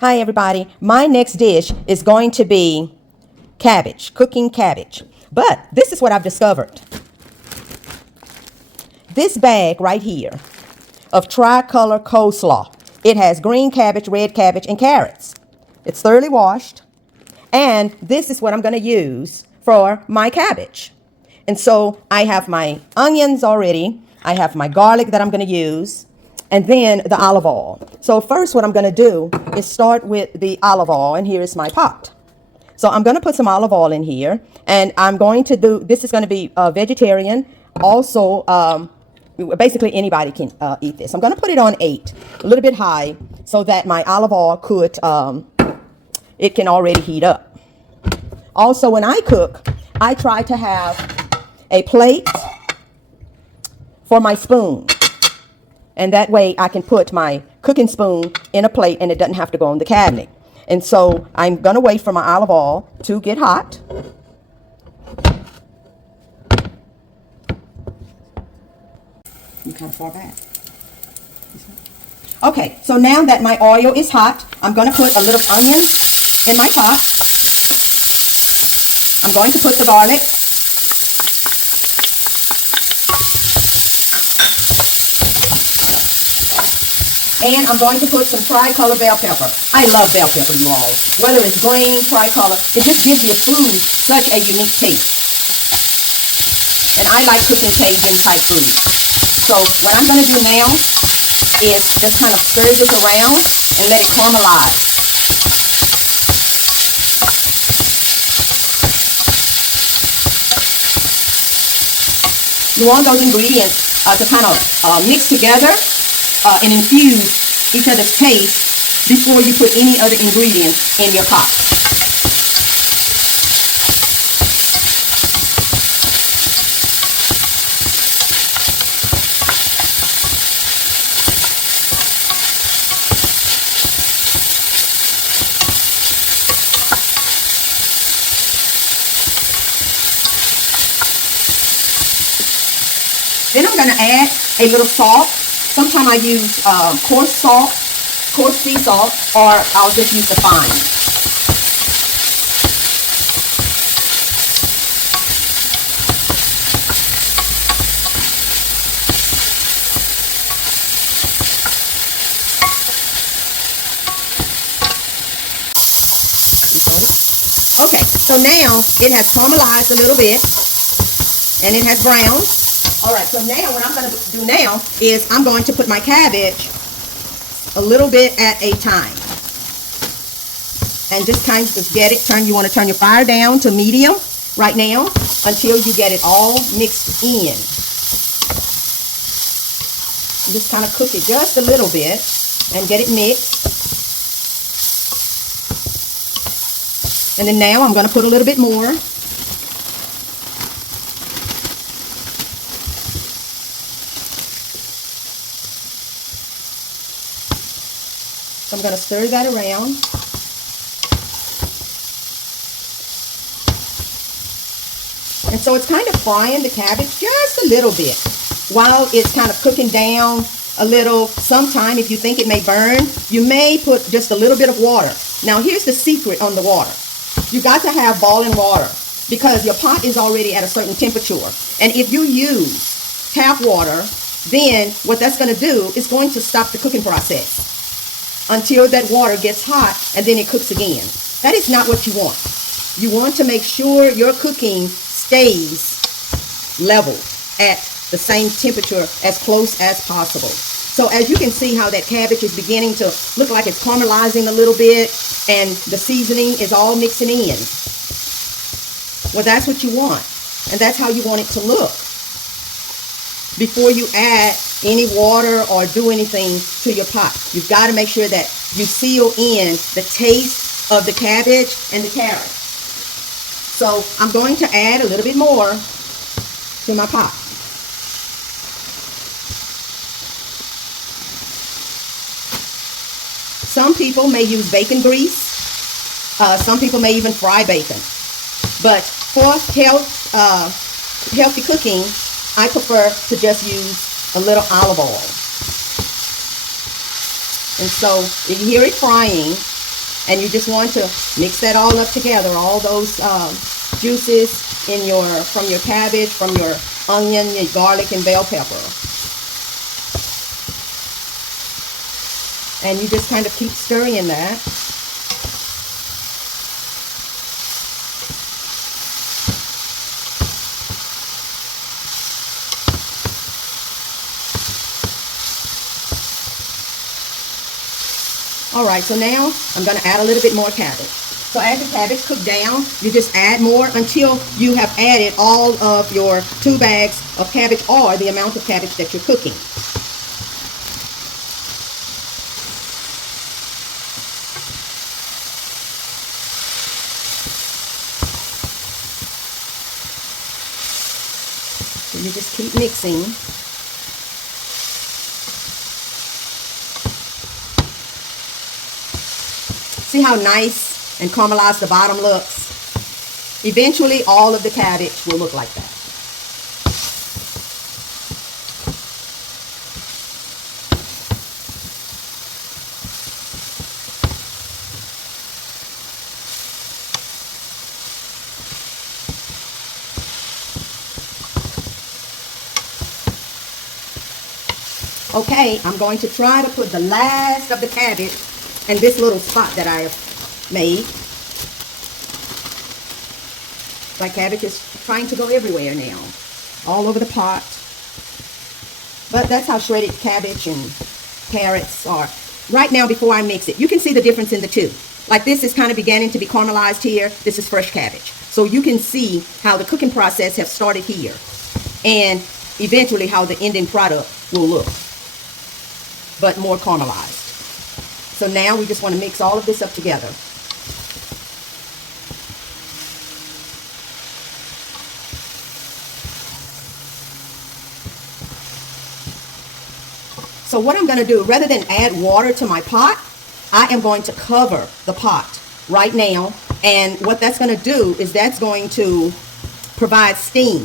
Hi everybody. My next dish is going to be cabbage, cooking cabbage. But this is what I've discovered. This bag right here of tricolor coleslaw. It has green cabbage, red cabbage, and carrots. It's thoroughly washed. And this is what I'm going to use for my cabbage. And so I have my onions already. I have my garlic that I'm going to use. And then the olive oil. So first what I'm going to do is start with the olive oil, and here is my pot. So I'm going to put some olive oil in here, and I'm going to do, this is going to be vegetarian. Also, basically anybody can eat this. I'm going to put it on 8, a little bit high, so that my olive oil could, it can already heat up. Also, when I cook, I try to have a plate for my spoon. And that way I can put my cooking spoon in a plate and it doesn't have to go on the cabinet. And so I'm going to wait for my olive oil to get hot. You kind of far back. Okay, so now that my oil is hot, I'm going to put a little onion in my pot. I'm going to put the garlic. And I'm going to put some tricolor bell pepper. I love bell pepper, you all. Whether it's green, tricolor, it just gives your food such a unique taste. And I like cooking Cajun type food. So what I'm going to do now is just kind of stir this around and let it caramelize. You want those ingredients to kind of mix together and infuse each other's taste before you put any other ingredients in your pot. Then I'm going to add a little salt. Sometimes I use coarse salt, coarse sea salt, or I'll just use the fine. Okay, so now it has caramelized a little bit, and it has browned. All right, so now what I'm going to do now is I'm going to put my cabbage a little bit at a time. And just kind of just get it, you want to turn your fire down to medium right now until you get it all mixed in. And just kind of cook it just a little bit and get it mixed. And then now I'm going to put a little bit more. So I'm going to stir that around. And so it's kind of frying the cabbage just a little bit while it's kind of cooking down a little. Sometime, if you think it may burn, you may put just a little bit of water. Now here's the secret on the water. You got to have boiling water because your pot is already at a certain temperature. And if you use tap water, then what that's going to do is going to stop the cooking process until that water gets hot and then it cooks again. That is not what you want. You want to make sure your cooking stays level at the same temperature as close as possible. So as you can see how that cabbage is beginning to look like it's caramelizing a little bit and the seasoning is all mixing in. Well, that's what you want. And that's how you want it to look before you add any water or do anything to your pot. You've got to make sure that you seal in the taste of the cabbage and the carrot. So I'm going to add a little bit more to my pot. Some people may use bacon grease. Some people may even fry bacon. But for healthy cooking, I prefer to just use a little olive oil. And so if you hear it frying, and you just want to mix that all up together, all those juices from your cabbage, from your onion, your garlic, and bell pepper. And you just kind of keep stirring that. All right, so now I'm going to add a little bit more cabbage. So as the cabbage cooks down, you just add more until you have added all of your 2 bags of cabbage or the amount of cabbage that you're cooking. So you just keep mixing. See how nice and caramelized the bottom looks? Eventually, all of the cabbage will look like that. Okay, I'm going to try to put the last of the cabbage in this little spot that I have made. My cabbage is trying to go everywhere now, all over the pot. But that's how shredded cabbage and carrots are. Right now, before I mix it, you can see the difference in the two. Like this is kind of beginning to be caramelized here. This is fresh cabbage. So you can see how the cooking process has started here. And eventually how the ending product will look. But more caramelized. So now we just want to mix all of this up together. So what I'm going to do, rather than add water to my pot, I am going to cover the pot right now. And what that's going to do is that's going to provide steam,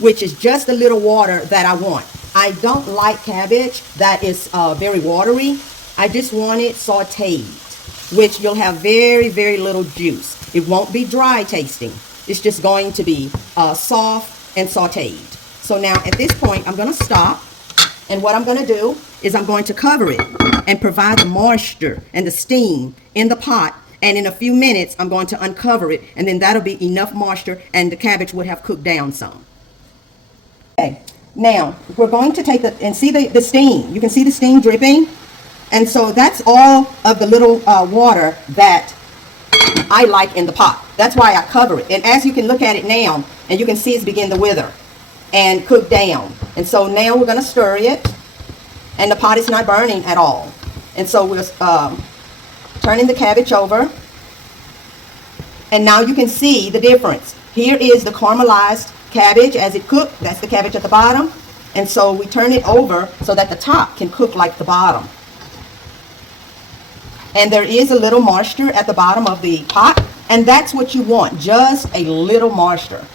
which is just a little water that I want. I don't like cabbage that is very watery. I just want it sauteed, which you'll have very, very little juice. It won't be dry tasting. It's just going to be soft and sauteed. So now at this point, I'm going to stop. And what I'm going to do is I'm going to cover it and provide the moisture and the steam in the pot. And in a few minutes, I'm going to uncover it. And then that'll be enough moisture and the cabbage would have cooked down some. Okay, now we're going to take and see the steam. You can see the steam dripping. And so that's all of the little water that I like in the pot. That's why I cover it. And as you can look at it now, and you can see it's begin to wither and cook down. And so now we're going to stir it. And the pot is not burning at all. And so we're turning the cabbage over. And now you can see the difference. Here is the caramelized cabbage as it cooked. That's the cabbage at the bottom. And so we turn it over so that the top can cook like the bottom. And there is a little moisture at the bottom of the pot. And that's what you want, just a little moisture.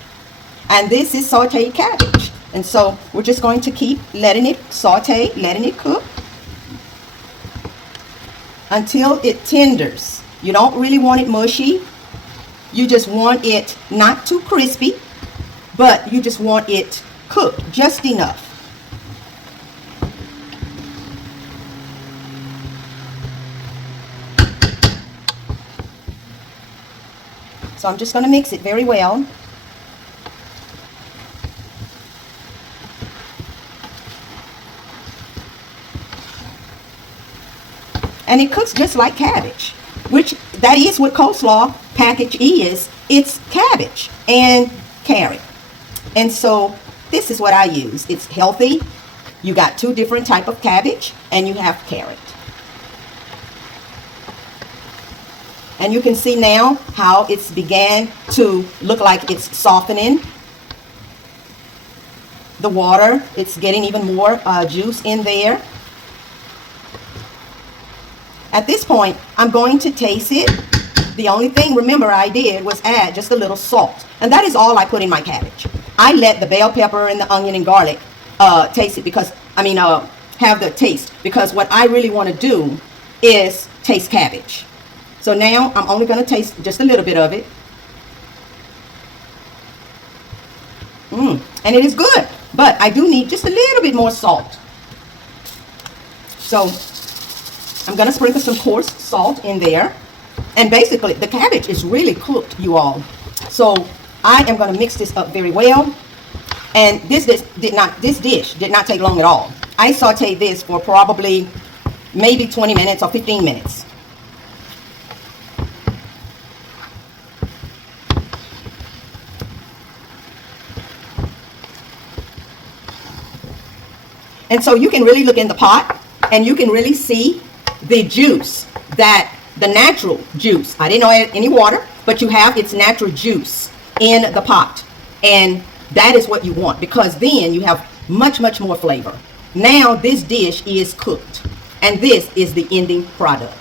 And this is sauteed cabbage. And so we're just going to keep letting it saute, letting it cook until it tenders. You don't really want it mushy. You just want it not too crispy, but you just want it cooked just enough. So I'm just going to mix it very well. And it cooks just like cabbage, which that is what coleslaw package is. It's cabbage and carrot. And so this is what I use. It's healthy. You got 2 different type of cabbage and you have carrot. And you can see now how it's began to look like it's softening. The water, it's getting even more juice in there. At this point, I'm going to taste it. The only thing, remember, I did was add just a little salt. And that is all I put in my cabbage. I let the bell pepper and the onion and garlic taste it because, have the taste. Because what I really want to do is taste cabbage. So now I'm only going to taste just a little bit of it. And it is good, but I do need just a little bit more salt. So I'm going to sprinkle some coarse salt in there. And basically, the cabbage is really cooked, you all. So I am going to mix this up very well. And this dish did not take long at all. I sauteed this for probably maybe 20 minutes or 15 minutes. And so you can really look in the pot and you can really see the juice, the natural juice. I didn't add any water, but you have its natural juice in the pot. And that is what you want, because then you have much, much more flavor. Now this dish is cooked, and this is the ending product.